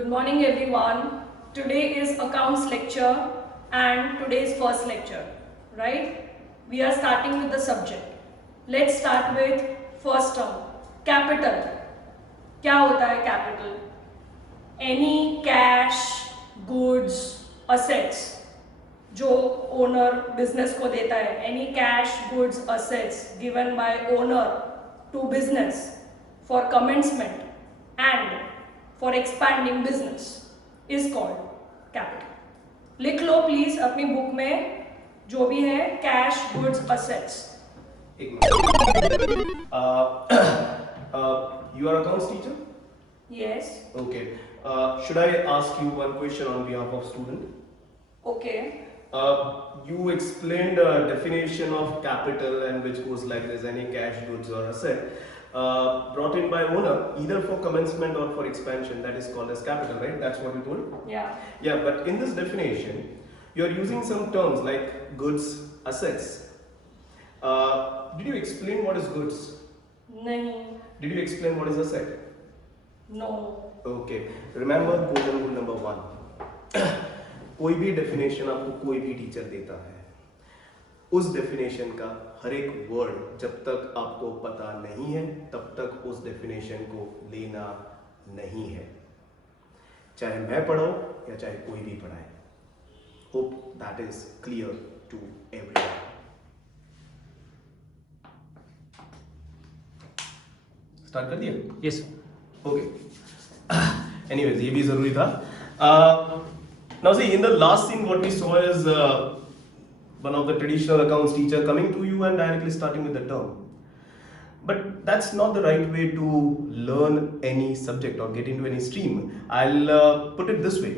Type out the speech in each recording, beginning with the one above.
Good morning everyone. Today is accounts lecture and today's first lecture, right? We are starting with the subject. Let's start with first term, capital. क्या होता है capital? Any cash, goods, assets जो owner business को देता है, any cash, goods, assets given by owner to business for commencement and for expanding business is called capital. लिख लो please अपनी book में जो भी है cash goods assets. You are accounts teacher? Yes. Okay. Should I ask you one question on behalf of student? Okay. You explained definition of capital and which goes like this: any cash, goods or asset brought in by owner either for commencement or for expansion, that is called as capital, right? That's what you told? Yeah. Yeah, but in this definition you are using some terms like goods, assets. Did you explain what is goods? नहीं. Did you explain what is asset? No. Okay, remember golden rule number 1. कोई भी definition आपको कोई भी teacher देता है, उस definition का हर एक वर्ड जब तक आपको पता नहीं है तब तक उस डेफिनेशन को लेना नहीं है, चाहे मैं पढ़ाऊं या चाहे कोई भी पढ़ाए. Hope that is clear to everyone. Start कर दिया? यस. ओके. एनीवेज ये भी जरूरी था. Now see, in the last scene what we saw is one of the traditional accounts teacher coming to you and directly starting with the term. But that's not the right way to learn any subject or get into any stream. I'll put it this way.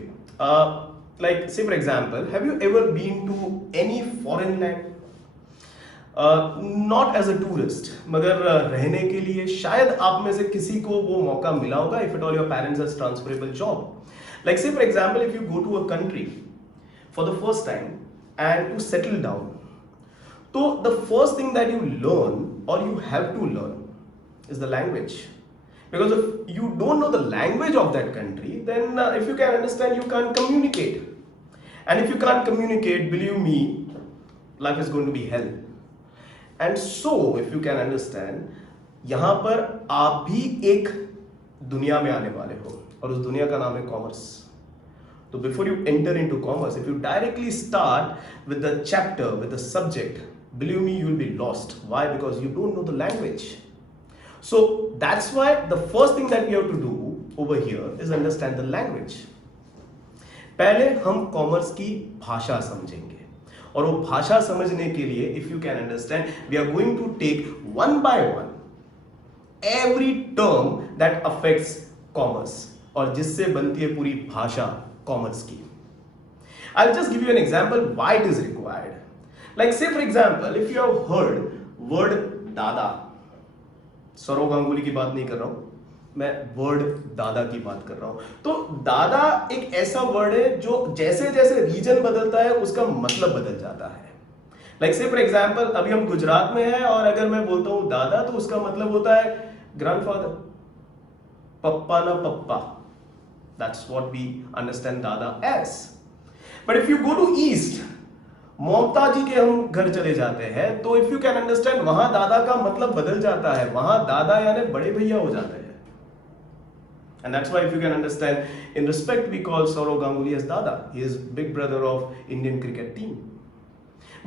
Like say for example, have you ever been to any foreign land? Not as a tourist, मगर रहने के लिए शायद आप में से किसी को वो मौका मिला होगा if at all your parents has transferable job. Like say for example, if you go to a country for the first time and to settle down, so the first thing that you learn or you have to learn is the language, because if you don't know the language of that country, then if you can understand, you can't communicate, and if you can't communicate, believe me, life is going to be hell. And so if you can understand, यहाँ पर आप भी एक दुनिया में आने वाले हो और उस दुनिया का नाम है कॉमर्स. तो before you enter into commerce, if you directly start with the chapter with the subject, believe me you will be lost. Why? Because you don't know the language. So that's why the first thing that we have to do over here is understand the language. पहले हम commerce की भाषा समझेंगे और वो भाषा समझने के लिए if you can understand, we are going to take one by one every term that affects commerce और जिससे बनती है पूरी भाषा कॉमर्स की. I'll just give you an example why it is required. Like say for example, if you have heard word दादा, सौरव गांगुली की बात नहीं कर रहा हूं मैं, वर्ड दादा की बात कर रहा हूं. तो दादा एक ऐसा वर्ड है जो जैसे जैसे रीजन बदलता है उसका मतलब बदल जाता है. Like say for example, अभी हम गुजरात में हैं और अगर मैं बोलता हूं दादा तो उसका मतलब होता है ग्रैंडफादर, पप्पा ना पप्पा. That's what we understand dada as. But if you go to east, ममता जी के हम घर चले जाते हैं तो if you can understand, वहां दादा का मतलब बदल जाता है, वहां दादा यानी बड़े भैया हो जाते हैं. And that's why if you can understand, in respect we call Saurav Ganguly as dada. He is big brother of Indian cricket team.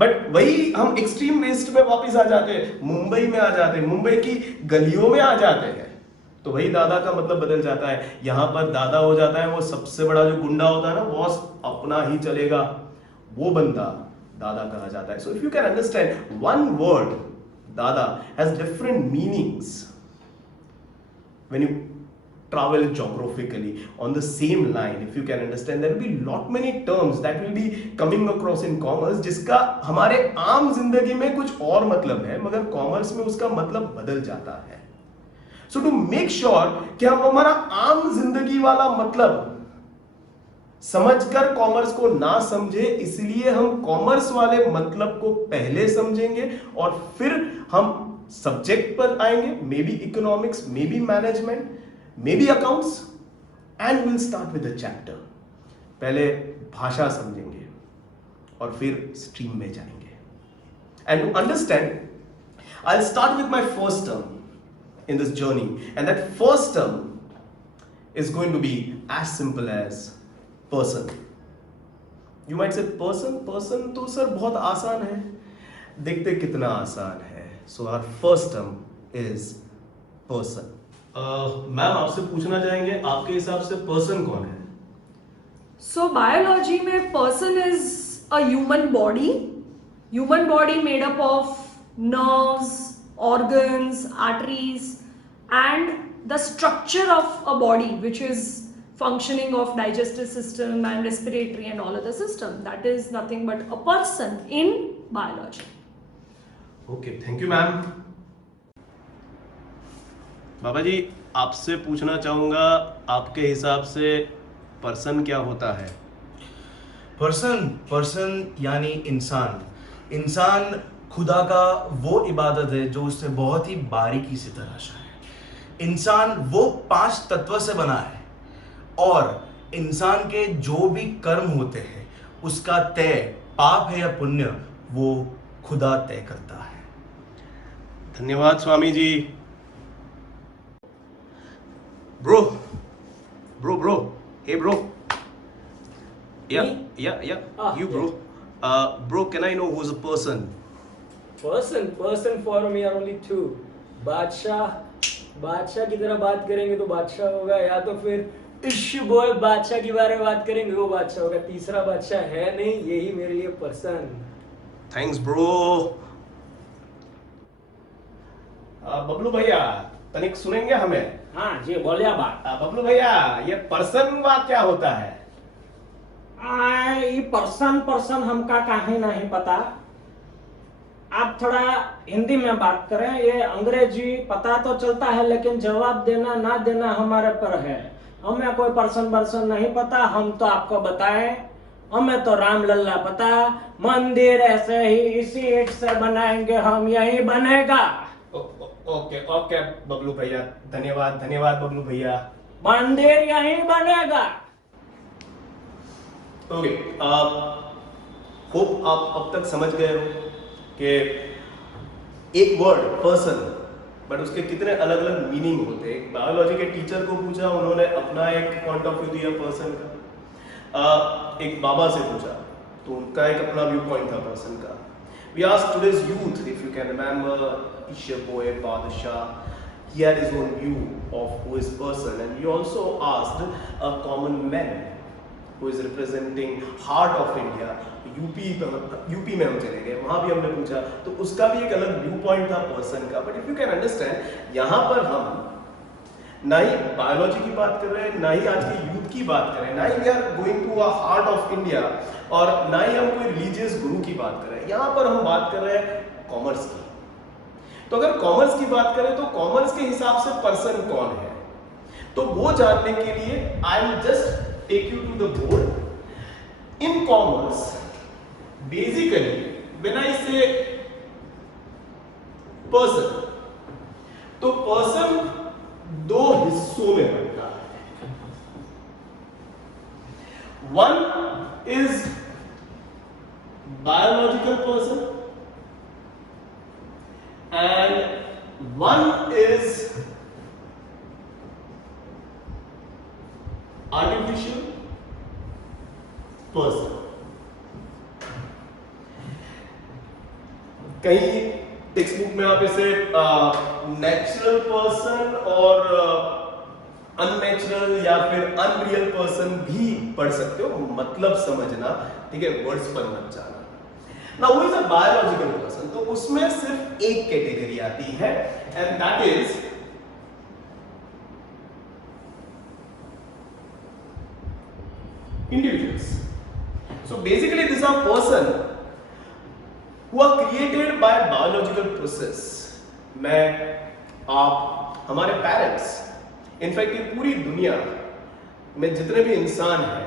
But वही हम एक्सट्रीम वेस्ट में वापस आ जाते हैं, मुंबई में आ जाते हैं, मुंबई की गलियों में आ जाते हैं, तो वही दादा का मतलब बदल जाता है. यहां पर दादा हो जाता है वो सबसे बड़ा जो गुंडा होता है ना, बॉस अपना ही चलेगा, वो बंदा दादा कहा जाता है. So if you can understand, one word दादा has different meanings when you travel geographically on the same line. If you can understand, there will be lot many terms that will be coming across in commerce जिसका हमारे आम जिंदगी में कुछ और मतलब है मगर कॉमर्स में उसका मतलब बदल जाता है. So to make sure कि हम हमारा आम जिंदगी वाला मतलब समझकर कॉमर्स को ना समझे, इसलिए हम कॉमर्स वाले मतलब को पहले समझेंगे और फिर हम सब्जेक्ट पर आएंगे. Maybe economics, maybe management, maybe accounts, and will start with the chapter. पहले भाषा समझेंगे और फिर स्ट्रीम में जाएंगे। And to understand, I will start with my first term in this journey, and that first term is going to be as simple as person. You might say person तो sir बहुत आसान है, देखते कितना आसान है। So our first term is person. Ma'am आपसे पूछना चाहेंगे, आपके हिसाब से person कौन है? So biology में person is a human body made up of nerves, organs, arteries, and the structure of a body, which is functioning of digestive system and respiratory and all other system. That is nothing but a person in biology. Okay, thank you ma'am. बाबा जी, आपसे पूछना चाहूंगा, आपके हिसाब से person क्या होता है? पर्सन यानी इंसान खुदा का वो इबादत है जो उसने बहुत ही बारीकी से तराशा है। इंसान वो 5 तत्व से बना है और इंसान के जो भी कर्म होते हैं उसका तय, पाप है या पुण्य, वो खुदा तय करता है। धन्यवाद Swami ji. Bro, hey bro, yeah, you bro, bro, can I know who's a person? person for me are only two. बादशाह की तरह बात करेंगे तो बादशाह होगा, या तो फिर इश्क बॉय बादशाह के बारे में बात करेंगे वो बादशाह होगा। तीसरा बादशाह है नहीं, यही मेरे लिए पर्सन। Thanks bro. बबलू भैया तनिक सुनेंगे हमें? हाँ जी, बोलिए बात। बबलू भैया, ये पर्सन वा क्या होता है? ये पर्सन हमका काहे नहीं पता, आप थोड़ा हिंदी में बात करें। ये अंग्रेजी पता तो चलता है लेकिन जवाब देना ना देना हमारे पर है। हमें कोई पर्सन नहीं पता, हम तो आपको बताएं, हमें तो राम लल्ला पता। मंदिर ऐसे ही इसी ईंट से बनाएंगे हम, यही बनेगा। ओके बबलू भैया, धन्यवाद बबलू भैया। मंदिर यही बनेगा। ओके, होप आप अब तक समझ गए हो कि एक वर्ड पर्सन, बट उसके कितने अलग अलग मीनिंग होते हैं। एक बायोलॉजी के टीचर को पूछा, उन्होंने अपना एक पॉइंट ऑफ व्यू दिया पर्सन का। एक बाबा से पूछा तो उनका एक अपना व्यू पॉइंट था पर्सन का। We asked today's youth, if you can remember, Isha Boy Badshah, he had his own view of who is person, and we also asked a common man who is representing heart of India, UP में हम चले गए, वहाँ भी हमने पूछा तो उसका भी एक अलग व्यू पॉइंट था पर्सन का। But if you can understand, यहाँ पर हम ना ही बायोलॉजी की बात कर रहे हैं, ना ही आज की यूथ की बात कर रहे हैं, ना ही we are going to a heart of India, और ना ही हम कोई रिलीजियस गुरु की बात कर रहे हैं। यहाँ पर हम बात कर रहे हैं कॉमर्स की। तो अगर कॉमर्स की बात करें तो कॉमर्स के हिसाब से पर्सन कौन है, तो वो जानने के लिए I will just take you to the board. In commerce basically when I say person, तो person 2 हिस्सों में बनता है। One is biological person and one is artificial person। कहीं टेक्स्ट बुक में आप इसे नेचुरल पर्सन और अननेचुरल या फिर अनरियल पर्सन भी पढ़ सकते हो, मतलब समझना, ठीक है, वर्ड्स पर मत जाना। Now who is a biological person, तो उसमें सिर्फ एक कैटेगरी आती है and that is individuals. So basically this are person who are created by biological process। मैं, आप, हमारे पेरेंट्स, इनफैक्ट ये पूरी दुनिया में जितने भी इंसान हैं,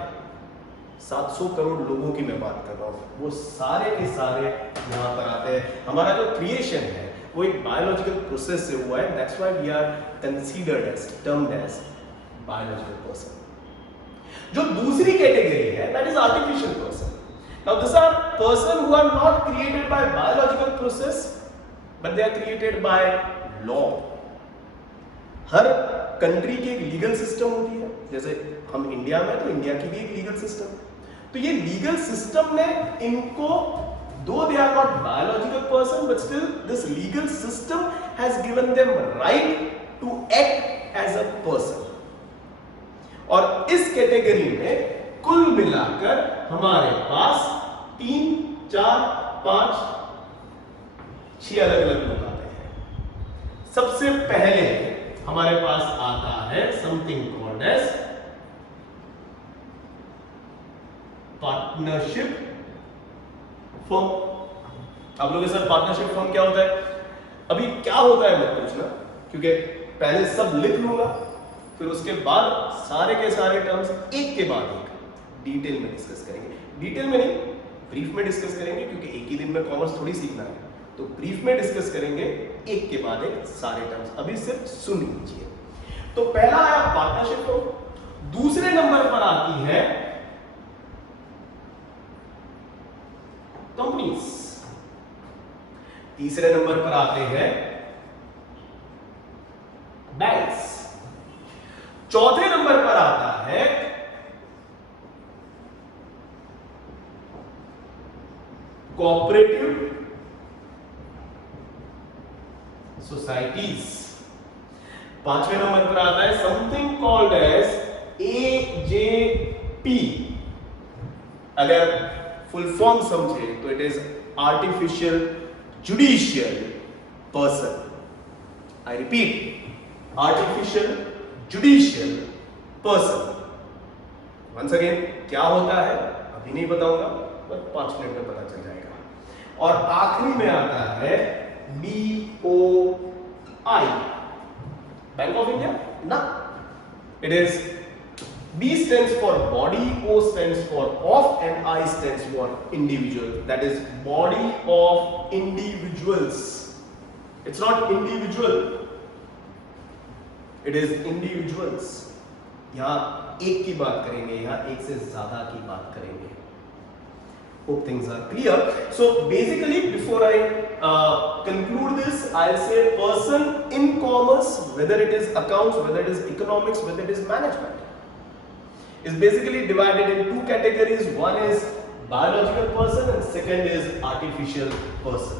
700 करोड़ लोगों की मैं बात कर रहा हूँ, वो सारे के सारे यहाँ पर आते हैं। हमारा जो क्रिएशन है वो एक बायोलॉजिकल प्रोसेस से हुआ है। That's why we are considered as, termed as biological person. जो दूसरी कैटेगरी है that is artificial person. Now this are person who are not created by biological process but they are created by law. हर country की एक legal system होती है. जैसे हम इंडिया में, तो इंडिया की भी एक लीगल सिस्टम. तो ये लीगल सिस्टम ने इनको, though they are not biological person, but still this legal system has given them right to act as a person. और इस कैटेगरी में कुल मिलाकर हमारे पास 3, 4, 5, 6 अलग अलग लोग आते हैं. सबसे पहले हमारे पास आता है something called as partnership firm. आप लोगों के साथ पार्टनरशिप फर्म क्या होता है? अभी क्या होता है मत पूछना, क्योंकि पहले सब लिख लूंगा, फिर उसके बाद सारे के सारे टर्म्स एक के बाद एक डिटेल में डिस्कस करेंगे. डिटेल में नहीं, ब्रीफ में डिस्कस करेंगे, क्योंकि एक ही दिन में कॉमर्स थोड़ी सीखना है. तो ब्रीफ में डिस्कस करेंगे एक के बाद एक सारे टर्म्स. अभी सिर्फ सुन लीजिए. तो पहला आया पार्टनरशिप फर्म. दूसरे नंबर पर आती है कंपनीज. तीसरे नंबर पर आते हैं बैंक्स. चौथे नंबर पर आता है कोऑपरेटिव सोसाइटीज. पांचवें नंबर पर आता है समथिंग कॉल्ड एज एजेपी. अगर फुल फॉर्म समझे तो it is artificial judicial person. I repeat, artificial judicial person. Once again क्या होता है अभी नहीं बताऊंगा, बस 5 मिनट में पता चल जाएगा. और आखिरी में आता है BOI, बैंक ऑफ इंडिया ना. It is B stands for body, O stands for of, and I stands for individual. That is body of individuals. It's not individual. It is individuals. यहाँ एक की बात करेंगे, यहाँ एक से ज्यादा की बात करेंगे. Hope things are clear. So basically, before I conclude this, I'll say person in commerce, whether it is accounts, whether it is economics, whether it is management, is basically divided in 2 categories. One is biological person and second is artificial person.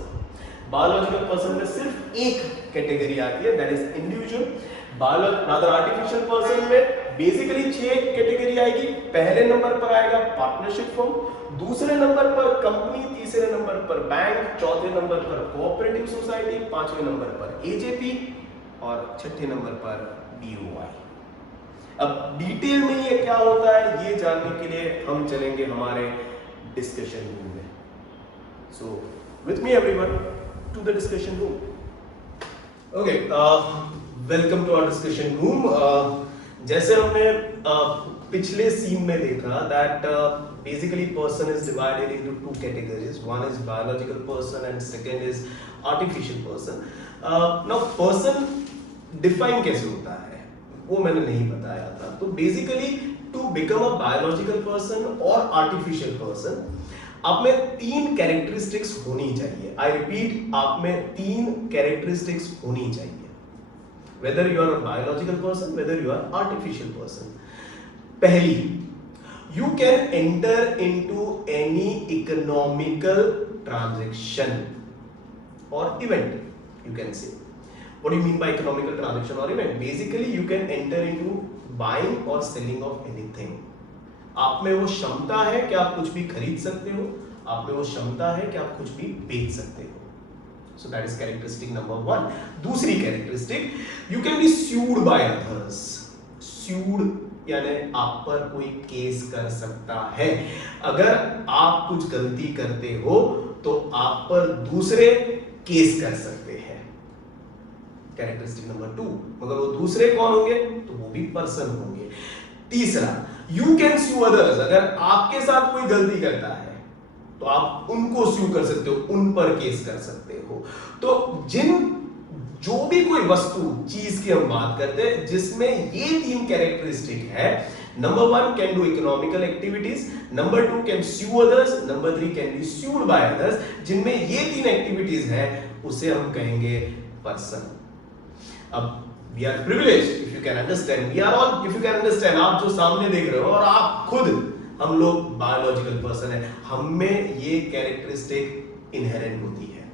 Biological person में सिर्फ एक category आती है, that is individual. rather artificial person में basically 6 category आएगी. पहले number पर आएगा पार्टनरशिप फर्म, दूसरे नंबर पर कंपनी, तीसरे नंबर पर बैंक, चौथे नंबर पर कोऑपरेटिव सोसाइटी, पांचवें नंबर पर एजेपी और छठे नंबर पर BOI. अब डिटेल में ये क्या होता है ये जानने के लिए हम चलेंगे हमारे डिस्कशन रूम में. So with me everyone to the discussion room. Okay, welcome to our discussion room. जैसे हमने पिछले सीन में देखा that basically person is divided into 2 categories. One is biological person and second is artificial person. Now person define कैसे होता है वो मैंने नहीं बताया था. तो basically to become a biological person और आर्टिफिशियल पर्सन आप में 3 कैरेक्टरिस्टिक्स होनी चाहिए. आई रिपीट, आप में 3 कैरेक्टरिस्टिक्स होनी चाहिए. Whether you are a biological person, whether you are artificial person. पहली, you can enter into any economical transaction और event. You can say what do you mean by economical transaction or event? Basically you can enter into buying or selling of anything. आप में वो क्षमता है कि आप कुछ भी खरीद सकते हो, आप में वो क्षमता है कि आप कुछ भी बेच सकते हो. So that is characteristic number 1. दूसरी characteristic, you can be sued by others. Sued यानी आप पर कोई केस कर सकता है. अगर आप कुछ गलती करते हो तो आप पर दूसरे केस कर सकते हैं. Characteristic number 2. मगर वो दूसरे कौन होंगे? तो वो भी पर्सन होंगे. तीसरा, यू कैन स्यू अदर्स. अगर आपके साथ कोई गलती करता है तो आप उनको स्यू कर सकते हो, उन पर केस कर सकते हो. तो जो भी कोई वस्तु चीज की हम बात करते हैं जिसमें ये 3 कैरेक्टरिस्टिक है, Number one can do economical activities, number two can sue others, number three can be sued by others. जिनमें ये तीन activities हैं उसे हम कहेंगे person. अब we are privileged if you can understand. We are all, if you can understand, आप जो सामने देख रहे हो और आप खुद, हम लोग biological person हैं, हम में ये characteristic inherent होती है.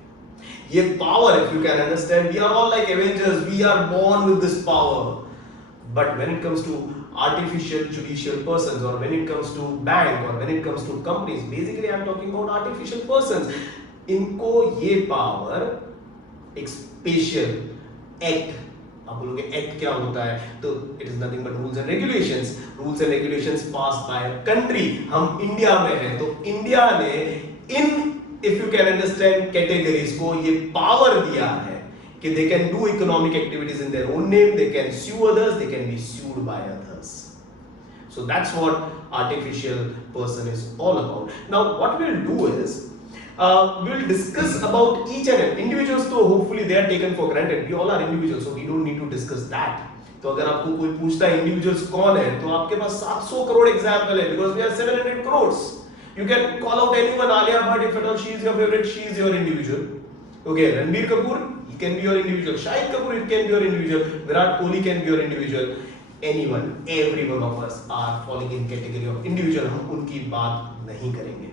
ये power, if you can understand, we are all like Avengers. We are born with this power. But when it comes to artificial judicial persons, or when it comes to bank, or when it comes to companies, basically I am talking about artificial persons. इनको ये power एक special act, आप बोलोगे act क्या होता है, तो it is nothing but rules and regulations. Rules and regulations passed by a country. हम इंडिया में हैं, तो इंडिया ने इन, if you can understand, categories को ये power दिया है कि they can do economic activities in their own name, they can sue others, they can be sued by others. So that's what artificial person is all about. Now what we'll do is we'll discuss about each and every individuals. तो hopefully they are taken for granted. We all are individuals, so we don't need to discuss that. तो अगर आपको कोई पूछता है individuals कौन है, तो आपके पास 700 करोड़ example है, because we are 700 crores. You can call out anyone, Alia Bhatt, if at all she is your favorite, she is your individual. Okay, Ranbir Kapoor, he can be your individual. Shahid Kapoor, it can be your individual. Virat Kohli can be your individual. Anyone, every one of us are falling in category of individual. हम उनकी बात नहीं करेंगे.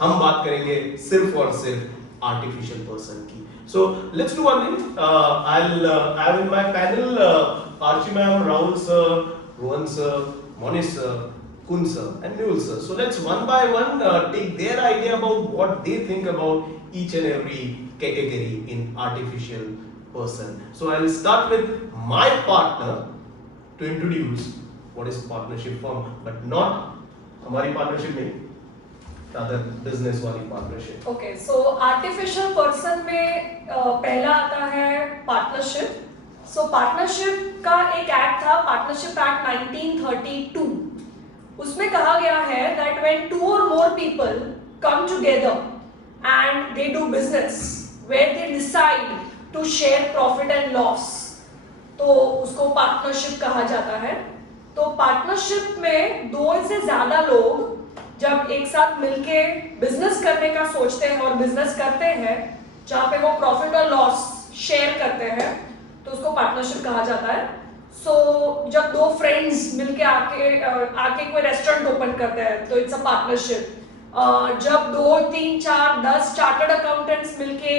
हम बात करेंगे सिर्फ और सिर्फ artificial person की. So let's do one thing. I'll have in my panel Archie ma'am, Rahul sir, Rohan sir, Monish sir, Kun sir and Newell sir. So let's one by one take their idea about what they think about each and every category in artificial person. So I'll start with my partner to introduce what is partnership firm, but not हमारी partnership नहीं, rather business वाली partnership. Okay, so artificial person में पहला आता है partnership. So partnership का एक act था, Partnership Act 1932. उसमें कहा गया है that when two or more people come together and they do business where they decide to share profit and loss, तो उसको पार्टनरशिप कहा जाता है. तो पार्टनरशिप में दो से ज्यादा लोग जब एक साथ मिलके बिजनेस करने का सोचते हैं और बिजनेस करते हैं जहाँ पे वो प्रॉफिट और लॉस शेयर करते हैं, तो उसको पार्टनरशिप कहा जाता है. सो जब दो फ्रेंड्स मिलके आके कोई रेस्टोरेंट ओपन करते हैं तो इट्स अ पार्टनरशिप. जब 2, 3, 4, 10 चार्टर्ड अकाउंटेंट्स मिलके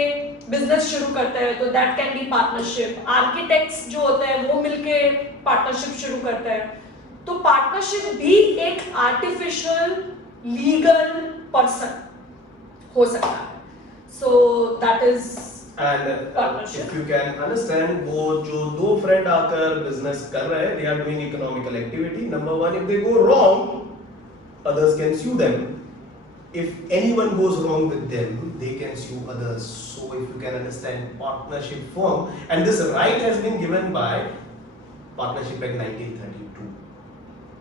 बिजनेस शुरू करते हैं तो that can be partnership. Architects जो होते हैं वो मिलके पार्टनरशिप शुरू करते हैं. तो पार्टनरशिप भी एक आर्टिफिशियल लीगल पर्सन हो सकता है. So that is And if you can understand, वो जो दो friend आकर business कर रहे हैं, they are doing economical activity. Number one, if they go wrong, others can sue them. If anyone goes wrong with them, they can sue others. So if you can understand partnership firm, and this right has been given by Partnership Act 1932.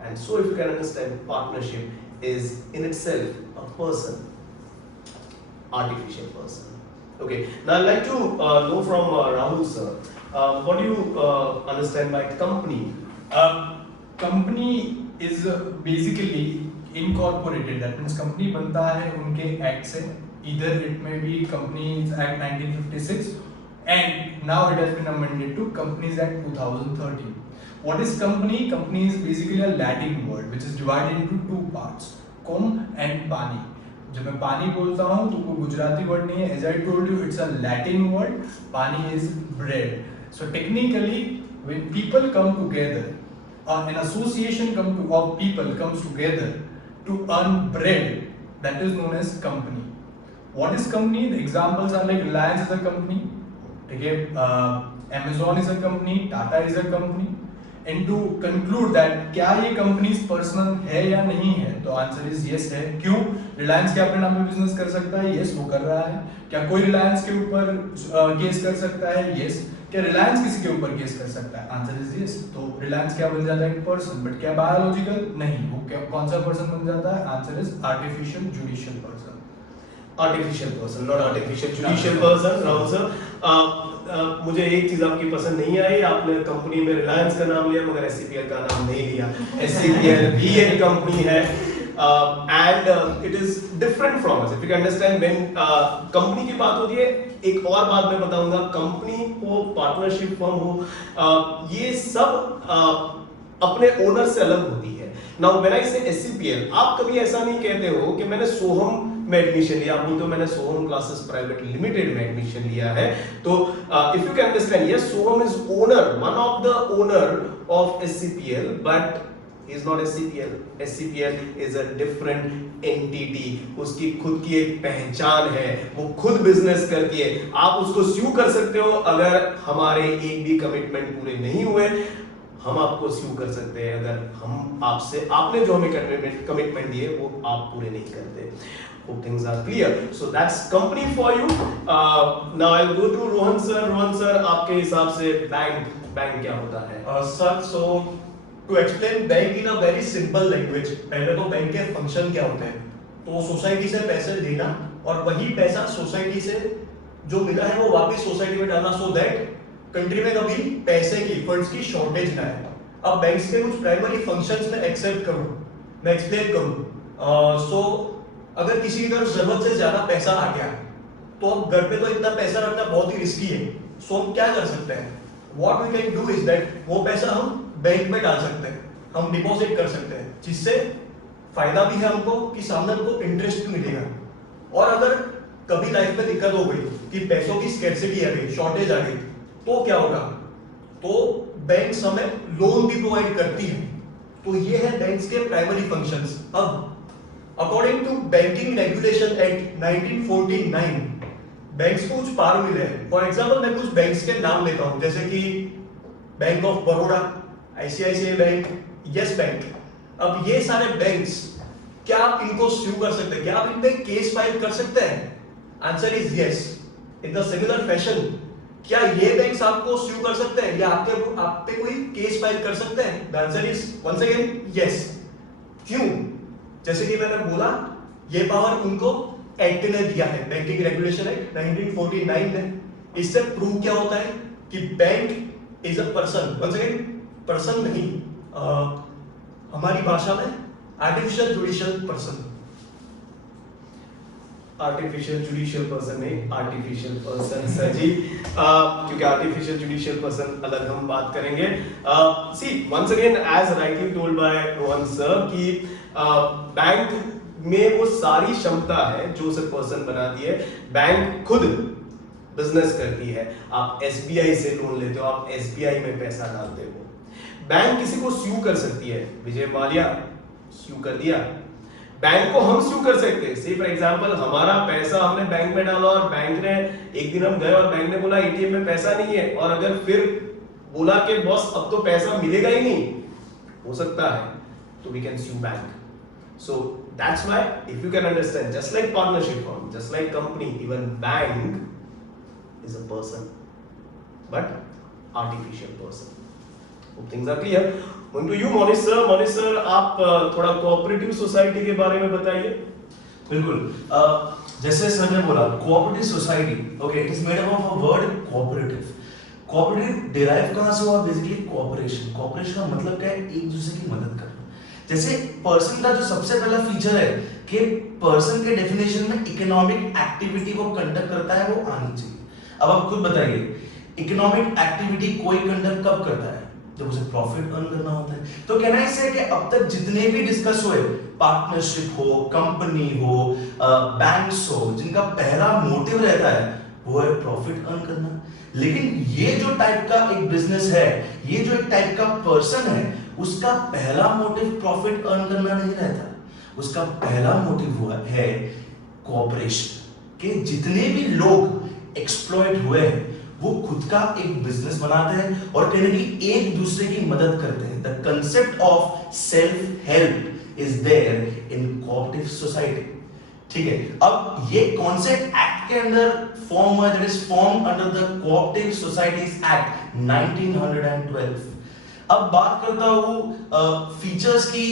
And so if you can understand, partnership is in itself a person, artificial person. Okay, now I'd like to know from Rahul sir, what do you understand by company? Company is basically incorporated. That means company बनता है उनके act से. Either it may be Companies Act 1956 and now it has been amended to Companies Act 2013. What is company? Company is basically a Latin word which is divided into two parts, com and pani. जब मैं पानी बोलता हूँ तो कोई Gujarati word नहीं है. As I told you, it's a Latin word. Pani is bread. So technically, when people come together, an association of people comes together to earn bread, that is known as company. What is company? The examples are like Reliance is a company, okay, Amazon is a company, Tata is a company. And to conclude that क्या ये companies personal है या नहीं है, तो answer is yes है. क्यों? रिलायंस क्या अपने नाम पे बिजनेस कर सकता है? यस, वो कर रहा है. क्या कोई रिलायंस के ऊपर केस कर सकता है? यस. क्या रिलायंस किसी के ऊपर केस कर सकता है? Answer is yes. तो रिलायंस क्या बन जाता है? एक पर्सन. बट क्या बायोलॉजिकल? नहीं. वो क्या कौन सा पर्सन बन जाता है? Answer is artificial judicial person. Artificial person, not artificial judicial person. Rahul sir, मुझे एक चीज आपकी पसंद नहीं आई, आपने कंपनी में रिलायंस का नाम लिया मगर SCPL का नाम नहीं लिया। SCPL भी एक कंपनी है and it is different from us. If you can understand, when company की बात होती है, एक और बात मैं बताऊंगा, कंपनी हो, पार्टनरशिप फर्म हो, ये सब अपने ओनर से अलग होती है। नाउ व्हेन आई से SCPL, आप कभी ऐसा नहीं कहते हो कि मैंने सोहम में एडमिशन लिया, आप बोलते हो मैंने सोहम क्लासेस प्राइवेट लिमिटेड में एडमिशन लिया है। तो if you can understand, yes Soham is owner, one of the owner of SCPL, but is not SCPL. SCPL is a different entity. उसकी खुद की एक पहचान है, वो खुद बिजनेस करती है। आप उसको स्यू कर सकते हो अगर हमारे एक भी कमिटमेंट पूरे नहीं हुए, हम आपको स्यू कर सकते हैं अगर हम आपने जो हमें कमिटमेंट दिए वो आप पूरे नहीं करते। Hope things are clear. So that's company for you. Now I'll go to Rohan sir. Rohan sir, आपके हिसाब से बैंक क्या होता है? Sir, so to explain bank in a very simple language, पहले तो बैंक के फंक्शन क्या होते हैं। तो सोसाइटी से पैसे देना और वही पैसा सोसाइटी से जो मिला है वो वापस सोसाइटी में डालना, सो दैट कंट्री में कभी पैसे की फंड्स की शॉर्टेज ना है। अब बैंक्स के कुछ प्राइमरी फंक्शंस में एक्सेप्ट करूं, मैं एक्सप्लेन करूं। सो अगर किसी की तरफ जरूरत से ज्यादा पैसा आ गया तो अब घर पे तो इतना पैसा रखना बहुत ही रिस्की है। सो हम क्या कर सकते हैं, what we can do is that वो पैसा हम बैंक में डाल सकते हैं, हम डिपॉजिट कर सकते हैं, जिससे फायदा भी है हमको कि सामने हमको इंटरेस्ट भी मिलेगा। और अगर कभी लाइफ में दिक्कत हो गई कि पैसों की स्कैर्सिटी आ गई, शॉर्टेज आ गई, तो क्या होगा, तो बैंक हमें लोन भी प्रोवाइड करती है। तो ये है बैंक्स के प्राइमरी फंक्शंस। अब according to banking regulation act 1949 banks को कुछ पावर मिले हैं। फॉर एग्जांपल मैं कुछ बैंक्स के नाम लेता हूं, जैसे कि bank of Baroda, ICICI bank, yes bank. अब ये सारे बैंक्स, क्या आप इनको स्यू कर सकते हैं, क्या आप इन पे केस फाइल कर सकते हैं? Answer is yes. In the similar fashion, क्या ये बैंक्स आपको स्यू कर सकते हैं या आप पे कोई केस फाइल कर सकते हैं? The answer is once again yes. क्यों? जैसे कि मैंने बोला, ये पावर उनको एक्ट ने दिया है, बैंकिंग रेगुलेशन एक्ट 1949 में। इससे प्रूव क्या होता है कि bank is a person, once again person नहीं, हमारी भाषा में artificial judicial person. Artificial judicial person नहीं, आर्टिफिशियल पर्सन सर जी, क्योंकि आर्टिफिशियल जुडिशियल पर्सन अलग हम बात करेंगे। See once again as rightly told by Rohan sir कि बैंक में वो सारी क्षमता है जो उसे पर्सन बनाती है। बैंक खुद बिजनेस करती है, आप SBI से लोन लेते हो, आप SBI में पैसा डालते हो। बैंक किसी को स्यू कर सकती है, विजय माल्या स्यू कर दिया, बैंक को हम स्यू कर सकते हैं। से फॉर एग्जांपल हमारा पैसा हमने बैंक में डाला और बैंक ने, एक दिन हम गए और बैंक ने बोला ATM में पैसा नहीं है, और अगर फिर बोला कि बॉस अब तो पैसा मिलेगा ही नहीं, हो सकता है, तो we can sue bank. So that's why if you can understand, just like partnership firm, just like company, even bank is a person, but artificial person. Hope things are clear. Going to you, Monish sir. Monish sir, आप थोड़ा cooperative society के बारे में बताइए। बिल्कुल, जैसे sir ने बोला cooperative society, okay, it is made up of a word cooperative. Cooperative derive कहां से हुआ? Basically cooperation. कोऑपरेशन का मतलब क्या है? एक दूसरे की मदद करना। जैसे पर्सन का जो सबसे पहला फीचर है कि पर्सन के डेफिनेशन में इकोनॉमिक एक्टिविटी को कंडक्ट करता है, वो आनी चाहिए। अब आप खुद बताइए, इकोनॉमिक एक्टिविटी कोई कंडक्ट कब करता है? जब उसे प्रॉफिट अर्न करना होता है। तो कहना है कि अब तक जितने भी डिस्कस हुए, पार्टनरशिप हो, कंपनी हो, बैंक्स हो, जिनका पहला मोटिव रहता है वो है प्रॉफिट अर्न करना। लेकिन ये जो टाइप का एक बिजनेस है, ये जो एक टाइप का पर्सन है, उसका पहला मोटिव प्रॉफिट अर्न करना नहीं रहता, उसका पहला मोटिव हुआ है कोऑपरेशन। कि जितने भी लोग एक्सप्लॉइट हुए हैं वो खुद का एक बिजनेस बनाते हैं और कहीं ना कहीं एक दूसरे की मदद करते हैं। The concept of self help is there in cooperative society. ठीक है, अब ये कॉन्सेप्ट एक्ट के अंदर फॉर्म हुआ, that is form under the cooperative societies act 1912। अब बात करता हूं फीचर्स की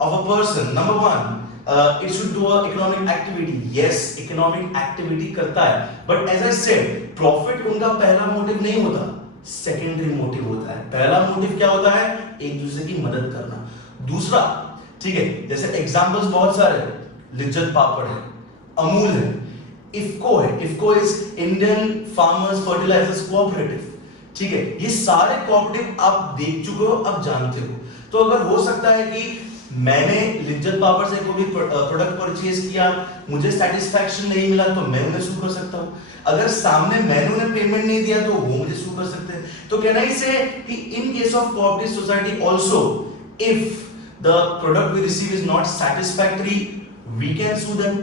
of a person. Number 1, it should do a economic activity, yes economic activity करता है, but as I said profit उनका पहला मोटिव नहीं होता, सेकेंडरी मोटिव होता है। पहला मोटिव क्या होता है? एक दूसरे की मदद करना। दूसरा, ठीक है, जैसे एग्जांपल्स बहुत सारे हैं, लिज्जत पापड़ है, अमूल है, इफको है, IFFCO is Indian farmers fertilisers cooperative, ठीक है, ये सारे कोऑपरेटिव आप देख चुके हो, आप जानते हो। तो अगर हो सकता है कि मैंने लिज्जत पापड़ से कोई प्रोडक्ट परचेज किया, मुझे सेटिस्फैक्शन नहीं मिला, तो मैं उन्हें सू कर सकता हूं। अगर सामने मैंने उन्हें पेमेंट नहीं दिया तो वो मुझे सू कर सकते हैं। तो कैन आई से कि in case of cooperative society also, if the product we receive is not satisfactory, we can sue them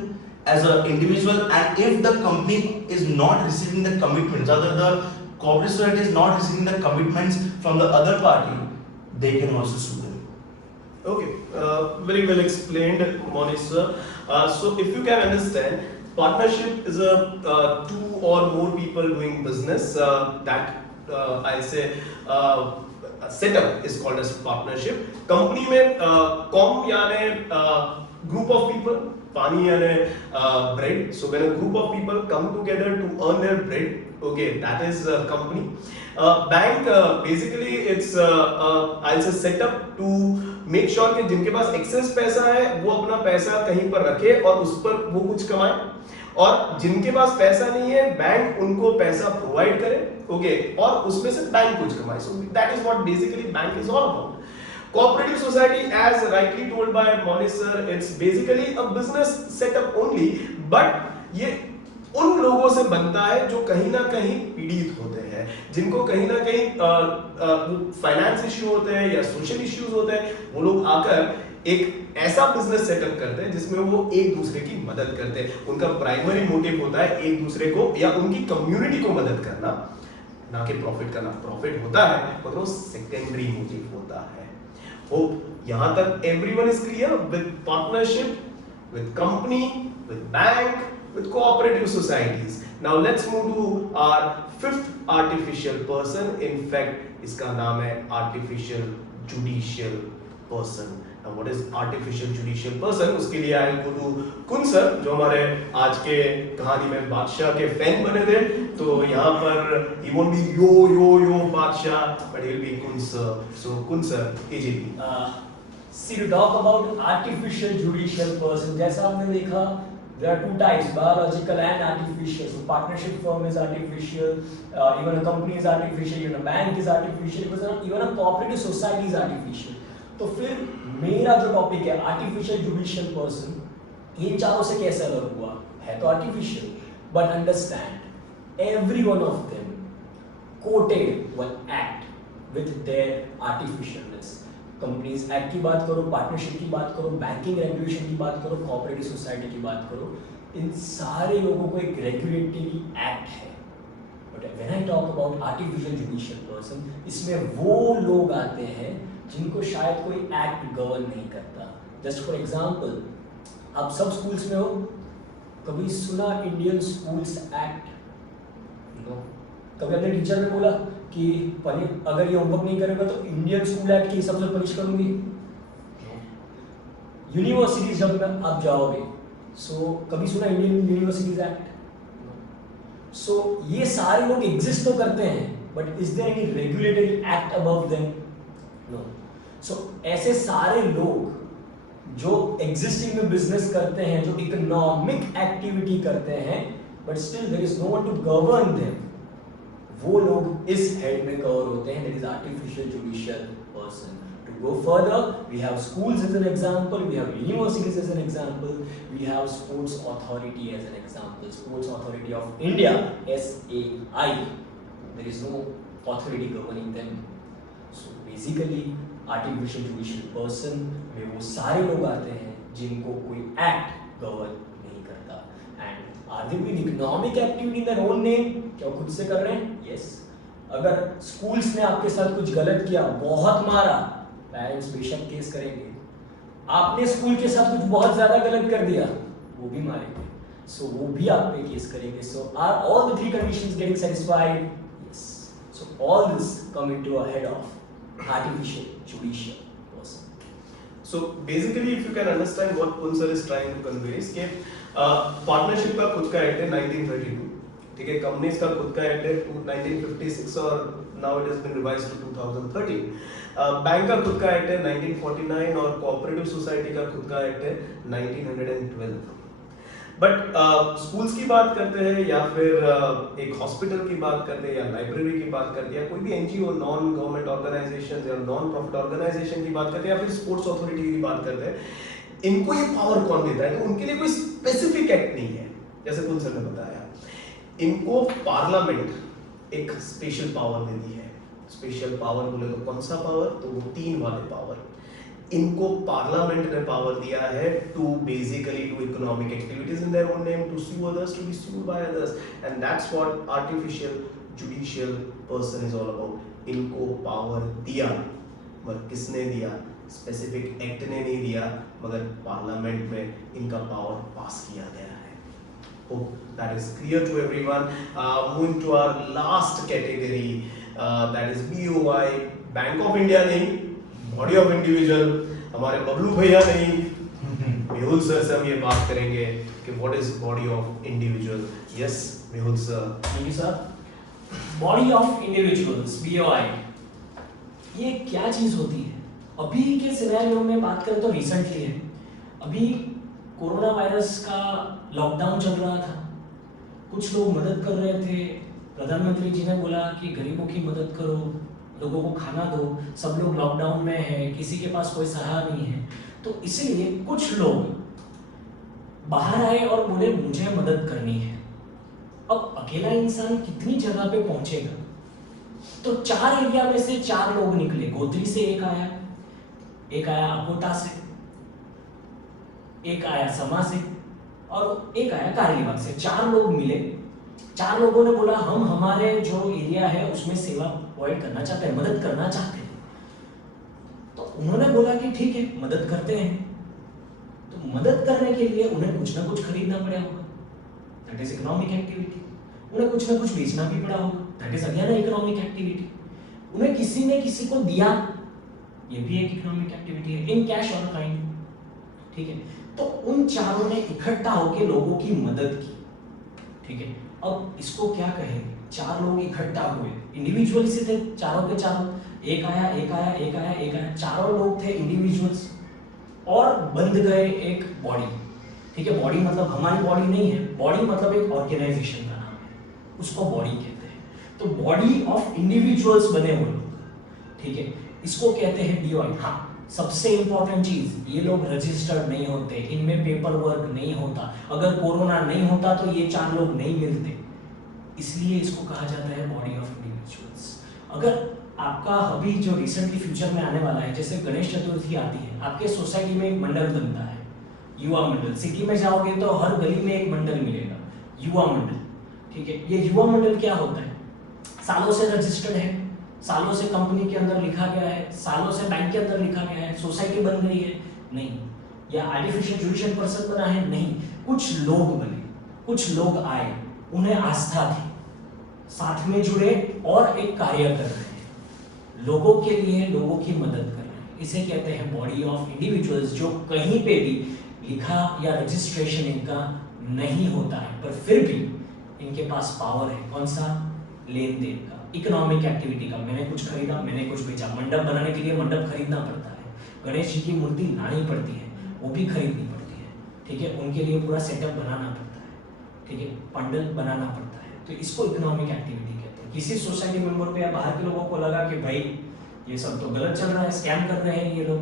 as an individual, and if the company is not receiving the commitments, other the cooperative society is not receiving the commitments from the other party, they can also sue them. Okay, very well explained, Monish sir. So if you can understand, partnership is a two or more people doing business, that I say setup is called as partnership. Company में com यानी group of people, पानी यानी bread. So when a group of people come together to earn their bread, okay, that is a company. Bank basically it's I'll say set up to make sure कि जिनके पास excess पैसा है वो अपना पैसा कहीं पर रखे और उस पर वो कुछ कमाए, और जिनके पास पैसा नहीं है बैंक उनको पैसा प्रोवाइड करे, ओके, और उसमें से बैंक कुछ कमाए. So that is what basically bank is all about. Cooperative society, as rightly told by Monish sir, it's basically a business setup only, but ये उन लोगों से बनता है जो कहीं ना कहीं पीड़ित होते हैं, जिनको कहीं ना कहीं फाइनेंस इश्यू होते हैं या सोशल इश्यूज होते हैं. वो लोग आकर एक ऐसा बिजनेस सेटअप करते हैं जिसमें वो एक दूसरे की मदद करते हैं. उनका प्राइमरी मोटिव होता है एक दूसरे को या उनकी कम्युनिटी को मदद करना, ना कि प्रॉफिट करना. प्रॉफिट होता है पर वो सेकेंडरी मोटिव होता है. Hope यहाँ तक everyone is clear with partnership, with company, with bank, with cooperative societies. Now let's move to our fifth artificial person. In fact, इसका नाम है artificial judicial person. Now what is artificial judicial person? उसके लिए I go to कुन sir, जो हमारे आज के कहानी में बादशाह के फैन बने थे. तो यहाँ पर he won't be yo बादशाह, but he'll be कुन सर. So कुन sir, AJP. See, to talk about artificial judicial person, जैसा हमने देखा, there are two types, biological and artificial. So partnership firm is artificial, even a company is artificial, even a bank is artificial, even a cooperative society is artificial. तो फिर मेरा जो topic है artificial judicial person, इन चारों से कैसे अलग हुआ? है तो artificial, but understand every one of them quoted one act with their artificialness. Companies act की बात करो, पार्टनरशिप की बात करो, बैंकिंग रेगुलेशन की बात करो, कोऑपरेटिव सोसाइटी की बात करो, इन सारे लोगों को एक रेगुलेटरी एक्ट है. But when I talk about artificial judicial person, इसमें वो लोग आते हैं जिनको शायद कोई एक्ट गवर्न नहीं करता. जस्ट फॉर एग्जांपल, आप सब स्कूल्स में हो, कभी सुना इंडियन स्कूल्स एक्ट? नो. कभी अपने टीचर ने बोला कि अगर ये होमवर्क नहीं करेगा तो इंडियन स्कूल एक्ट के हिसाब से पनिश करूंगी? यूनिवर्सिटीज जब आप जाओगे, सो कभी सुना इंडियन यूनिवर्सिटीज एक्ट? सो ये सारे लोग एग्जिस्ट तो करते हैं, but is there any regulatory act above them? No. So ऐसे सारे लोग जो एग्जिस्टिंग में बिजनेस करते हैं, जो इकोनॉमिक एक्टिविटी करते हैं, but still there is no one to govern them, वो लोग इस हेड में कवर होते हैं, that is artificial judicial person. To go further, we have schools as an example, we have universities as an example, we have Sports Authority as an example. Sports Authority of India, SAI, there is no authority governing them. So basically, artificial judicial person में वो सारे लोग आते हैं जिनको कोई act govern नहीं करता. And are they doing economic activity in their own name? क्या खुद से कर रहे हैं? Yes. अगर स्कूल्स ने आपके साथ कुछ गलत किया, बहुत मारा, पेरेंट्स बेशक केस करेंगे. आपने स्कूल के साथ कुछ बहुत ज्यादा गलत कर दिया, वो भी मारेंगे, सो वो भी आप पे केस करेंगे. So are all the three conditions getting satisfied? Yes. So all this come into a head of artificial judicial person. So basically, if you can understand what Punsar is trying to convey is कि partnership का खुद का act है 1932, ठीक है, companies का खुद का एक्ट है 1956 और now it has been revised to 2013, bank का खुद का एक्ट है 1949 और कोऑपरेटिव सोसाइटी का खुद का एक्ट है 1912। बट स्कूल्स की बात करते हैं या फिर एक हॉस्पिटल की बात करते हैं या लाइब्रेरी की बात करते हैं या कोई भी एनजीओ नॉन गवर्नमेंट ऑर्गेनाइजेशन या नॉन प्रॉफिट ऑर्गेनाइजेशन की बात करते हैं या फिर स्पोर्ट्स अथॉरिटी की बात करते हैं, इनको ये पावर कौन देता है? तो उनके लिए कोई स्पेसिफिक एक्ट नहीं है, जैसे कुल सर ने बताया, इनको पार्लियामेंट एक स्पेशल पावर देती है। स्पेशल पावर बोले तो कौन सा पावर? तो वो 3 वाले पावर इनको पार्लियामेंट ने पावर दिया है to basically to economic activities in their own name, to sue others, to be sued by others, and that's what artificial judicial person is all about। इनको पावर दिया, मगर किसने दिया? स्पेसिफिक एक्ट ने नहीं दिया, मगर पार्लियामेंट में इनका पावर पास किया गया है। Hope that is clear to everyone। Moving to our last category, that is BOI, Bank of India नहीं, बॉडी ऑफ इंडिविजुअल, हमारे बबलू भैया नहीं, मेहुल सर से हम ये बात करेंगे कि what is body of individual. Yes Mehul sir. Thank you sir. Body of individuals, BOI, ये क्या चीज होती है? अभी के सिनेरियो में बात करें तो रिसेंटली है, अभी कोरोना वायरस का लॉकडाउन चल रहा था, कुछ लोग मदद कर रहे थे, प्रधानमंत्री जी ने बोला कि गरीबों की मदद करो, लोगों को खाना दो, सब लोग लॉकडाउन में है, किसी के पास कोई सहारा नहीं है, तो इसीलिए कुछ लोग बाहर आए और बोले मुझे मदद करनी है। अब अकेला इंसान कितनी जगह पे पहुंचेगा? तो 4 एरिया में से 4 लोग निकले। गोत्री से एक आया अकोटा से, एक आया समा से और एक आया कारीबाग से। 4 लोग मिले, 4 लोगों ने बोला हम हमारे जो एरिया है उसमें सेवा प्रोवाइड करना चाहते हैं, मदद करना चाहते हैं। तो उन्होंने बोला कि ठीक है मदद करते हैं। तो मदद करने के लिए उन्हें कुछ ना कुछ खरीदना पड़ा होगा, दैट इज इकोनॉमिक एक्टिविटी। उन्हें कुछ ना कुछ बेचना भी पड़ा होगा, that is again economic activity. उन्हें किसी ने किसी को दिया, ये भी एक इकोनॉमिक एक्टिविटी है, इन कैश और काइंड, ठीक है। तो उन चारों ने इकट्ठा होकर लोगों की मदद की, ठीक है। अब इसको क्या कहेंगे? 4 लोग इकट्ठा हुए, इंडिविजुअली से थे चारों के चारों, एक आया, चारों लोग थे इंडिविजुअल्स और बंध गए एक बॉडी, ठीक है। बॉडी मतलब हमारी बॉडी नहीं है, बॉडी मतलब एक ऑर्गेनाइजेशन का नाम है, उसको बॉडी कहते हैं। तो बॉडी ऑफ इंडिविजुअल्स बने हुए लोग, ठीक है, इसको कहते हैं BOI। हाँ, सबसे इंपॉर्टेंट चीज, ये लोग रजिस्टर्ड नहीं होते, इनमें पेपर वर्क नहीं होता। अगर कोरोना नहीं होता तो ये 4 लोग नहीं मिलते, इसलिए इसको कहा जाता है बॉडी ऑफ इंडिविजुअल्स। अगर आपका अभी जो रिसेंटली फ्यूचर में आने वाला है, जैसे गणेश चतुर्थी आती है, आपके सोसाइटी में एक मंडल बनता है, युवा मंडल। सिटी में जाओगे तो हर गली में एक मंडल मिलेगा, युवा मंडल, ठीक है। ये युवा मंडल क्या होता है? सालों से रजिस्टर्ड है, सालों से कंपनी के अंदर लिखा गया है, सालों से बैंक के अंदर लिखा गया है, सोसाइटी बन गई है नहीं, या आर्टिफिशियल जुडिशियल पर्सन बना है नहीं, कुछ लोग बने, कुछ लोग आए, उन्हें आस्था थी, साथ में जुड़े और एक कार्य कर रहे हैं, लोगों के लिए लोगों की मदद कर रहे हैं। इसे कहते हैं बॉडी ऑफ इंडिविजुअल्स, जो कहीं पे भी लिखा या रजिस्ट्रेशन इनका नहीं होता है, पर फिर भी इनके पास पावर है। कौन सा? लेन देन का, इकोनॉमिक एक्टिविटी का। मैंने कुछ खरीदा, मैंने कुछ बेचा। मंडप बनाने के लिए मंडप खरीदना पड़ता है, गणेश जी की मूर्ति लानी पड़ती है, वो भी खरीदनी पड़ती है, ठीक है। उनके लिए पूरा सेटअप बनाना पड़ता है, ठीक है, पंडल बनाना पड़ता है। तो इसको इकोनॉमिक एक्टिविटी कहते हैं। किसी सोसाइटी मेंबर पे या बाहर के लोगों को लगा कि भाई ये सब तो गलत चल रहा है, स्कैम कर रहे हैं ये लोग,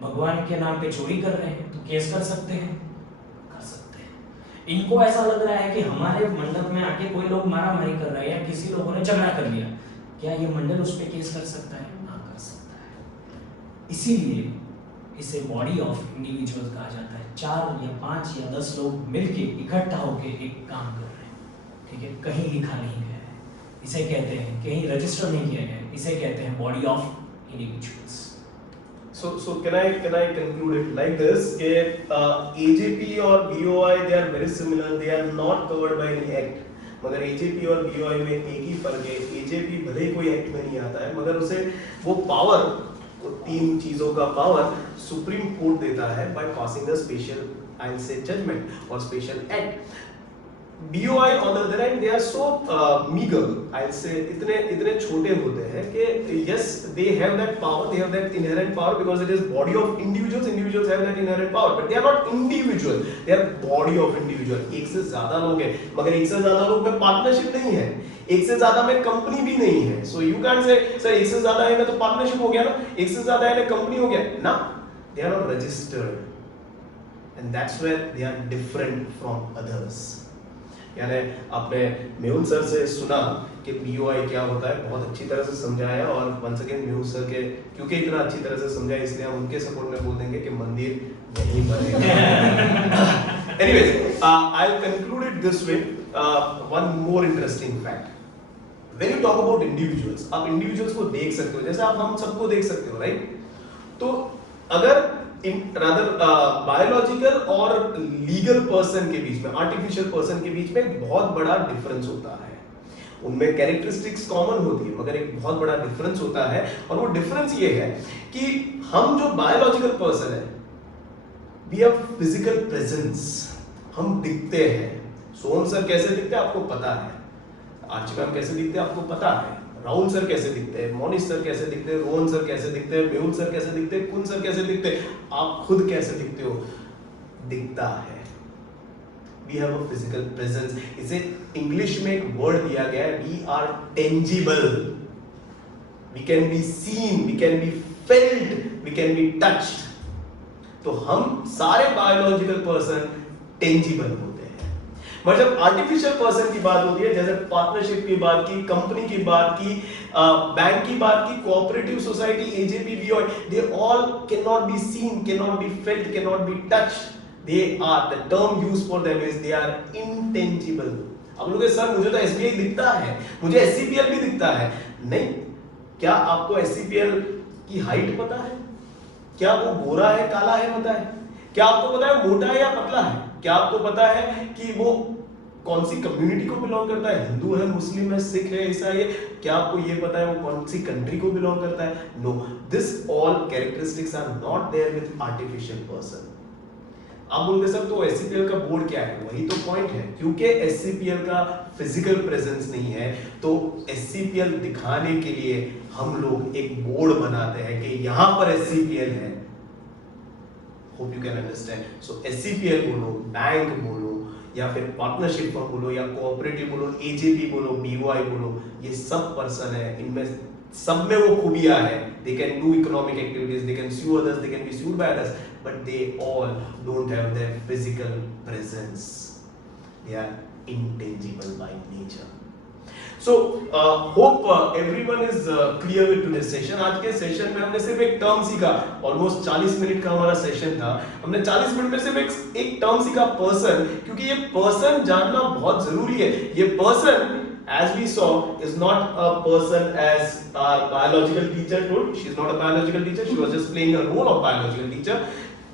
भगवान के नाम पे चोरी कर रहे हैं, तो केस कर सकते हैं, कर सकते हैं। इनको ऐसा लग रहा है कि हमारे मंडप में आके कोई लोग मारामारी कर रहे हैं या किसी लोगों ने झगड़ा कर लिया, क्या ये मंडल उस पर केस कर सकता है? हाँ, कर सकता है। इसीलिए इसे बॉडी ऑफ इंडिविजुअल कहा जाता है। 4 या 5 या 10 लोग मिलके इकट्ठा होके एक काम कर रहे हैं, ठीक है। कहीं लिखा नहीं गया है, इसे कहते हैं, कहीं रजिस्टर नहीं किया गया है, इसे कहते हैं body of individuals. So can I conclude it like this? AJP और BOI they are very similar. They are not covered by any act. मगर AJP और BOI में एक ही फर्क है। AJP भले ही कोई एक्ट में नहीं आता है, मगर उसे वो पावर वो 3 चीजों का पावर सुप्रीम कोर्ट देता है by passing a special I से जजमेंट और special act. BOI on the other hand, they are so meager, I'll say, इतने छोटे होते हैं कि yes, they have that power, they have that inherent power because it is body of individuals. Individuals have that inherent power, but they are not individual. They are body of individual. एक से ज्यादा लोग हैं, मगर एक से ज्यादा लोग में पार्टनरशिप नहीं है, एक से ज्यादा में कंपनी भी नहीं है. So you can't say sir एक से ज्यादा है ना तो पार्टनरशिप हो गया ना, एक से ज्यादा है ना कंपनी हो गया ना. They are not registered, and that's where they are different from others. यानी आपने मेहुल सर से सुना कि BOI क्या होता है, बहुत अच्छी तरह से समझाया, और वंस अगेन मेहुल सर के क्योंकि इतना अच्छी तरह से समझाया इसलिए हम उनके सपोर्ट में बोल देंगे कि मंदिर यहीं बनेगा. Anyways, I'll conclude it this way. One more interesting fact. When you talk about individuals, आप individuals को देख सकते हो, जैसे आप हम सबको देख सकते हो, राइट? तो अगर बायोलॉजिकल और लीगल पर्सन के बीच में, आर्टिफिशियल पर्सन के बीच में एक बहुत बड़ा डिफरेंस होता है. उनमें कैरेक्टरिस्टिक्स कॉमन होती है मगर एक बहुत बड़ा डिफरेंस होता है, और वो डिफरेंस ये है कि हम जो बायोलॉजिकल पर्सन है, वी हैव फिजिकल प्रेजेंस, हम दिखते हैं. सोहन सर कैसे दिखते हैं आपको पता है, आर्ची मैम कैसे दिखते हैं आपको पता है, राहुल सर कैसे दिखते हैं, मोनिश सर कैसे दिखते हैं, रोहन सर कैसे दिखते हैं, मेहुल सर कैसे दिखते हैं, कुन सर कैसे दिखते हैं, आप खुद कैसे दिखते हो, दिखता है. We have a physical presence. इसे इंग्लिश में एक वर्ड दिया गया है, we are tangible. We can be seen, we can be felt, we can be touched. तो हम सारे बायोलॉजिकल पर्सन टेंजिबल होते हैं. मगर जब आर्टिफिशियल पर्सन की बात होती है, जैसे पार्टनरशिप की बात की, कंपनी की बात की, बैंक की बात की, cooperative society, AJP, BOI, they all cannot be seen, cannot be felt, cannot be touched. They are, the term used for them is they are intangible. आप लोग सर मुझे तो SBI दिखता है, मुझे SCPL भी दिखता है. नहीं, क्या आपको SCPL की हाइट पता है? क्या वो गोरा है काला है पता है? क्या आपको पता है मोटा है या पतला है? क्या आपको पता है कि वो कौन सी कम्युनिटी को बिलोंग करता है, हिंदू है, मुस्लिम है, सिख है, ईसाई है? क्या आपको ये पता है वो कौन सी कंट्री को बिलोंग करता है? No, this all characteristics are not there with artificial person. आप बोलते सर तो SCPL का बोर्ड क्या है? वही तो पॉइंट है, क्योंकि SCPL का फिजिकल प्रेजेंस नहीं है तो SCPL दिखाने के लिए हम लोग एक बोर्ड बनाते हैं कि यहाँ पर SCPL है. Hope you can understand. So SCPL बोलो, बैंक बोलो, या फिर पार्टनरशिप फर्म बोलो, या कोऑपरेटिव बोलो, AJP बोलो, BOI बोलो, ये सब पर्सन है, इनमें सब में वो खूबियां है. They can do economic activities, they can sue others, they can be sued by others, but they all don't have their physical presence. They are intangible by nature. So hope everyone is clear with today's session. आज के session में हमने सिर्फ एक term सीखा. Almost 40 minute का हमारा session था. हमने 40 मिनट में सिर्फ एक टर्म सीखा, पर्सन, क्योंकि ये पर्सन जानना बहुत जरूरी है. ये person, as we saw, is not a person as our biological teacher told. She is not a biological teacher. She was just playing a role of biological teacher.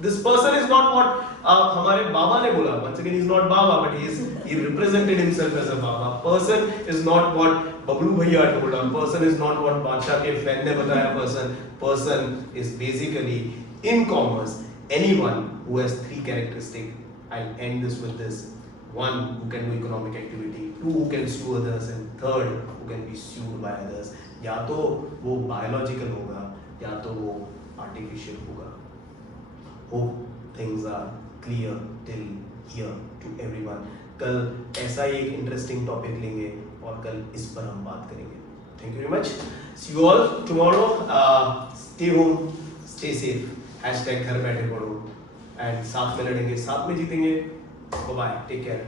This person is not what हमारे बाबा ने बोला. Once again, he is not Baba, but he represented himself as a Baba. Person is not what Bablu भैया told. Person is not what बादशाह के fan ने बताया. Person is basically in commerce anyone who has 3 characteristics. I'll end this with this. 1 who can do economic activity, 2 who can sue others, and 3rd who can be sued by others. या तो वो biological होगा या तो वो artificial होगा. Hope things are clear till here to everyone. कल ऐसा ही एक interesting topic लेंगे और कल इस पर हम बात करेंगे. Thank you very much. See you all tomorrow. Stay home, stay safe. #घर बैठे पढ़ो. And साथ में लड़ेंगे, साथ में जीतेंगे. Bye bye. Take care.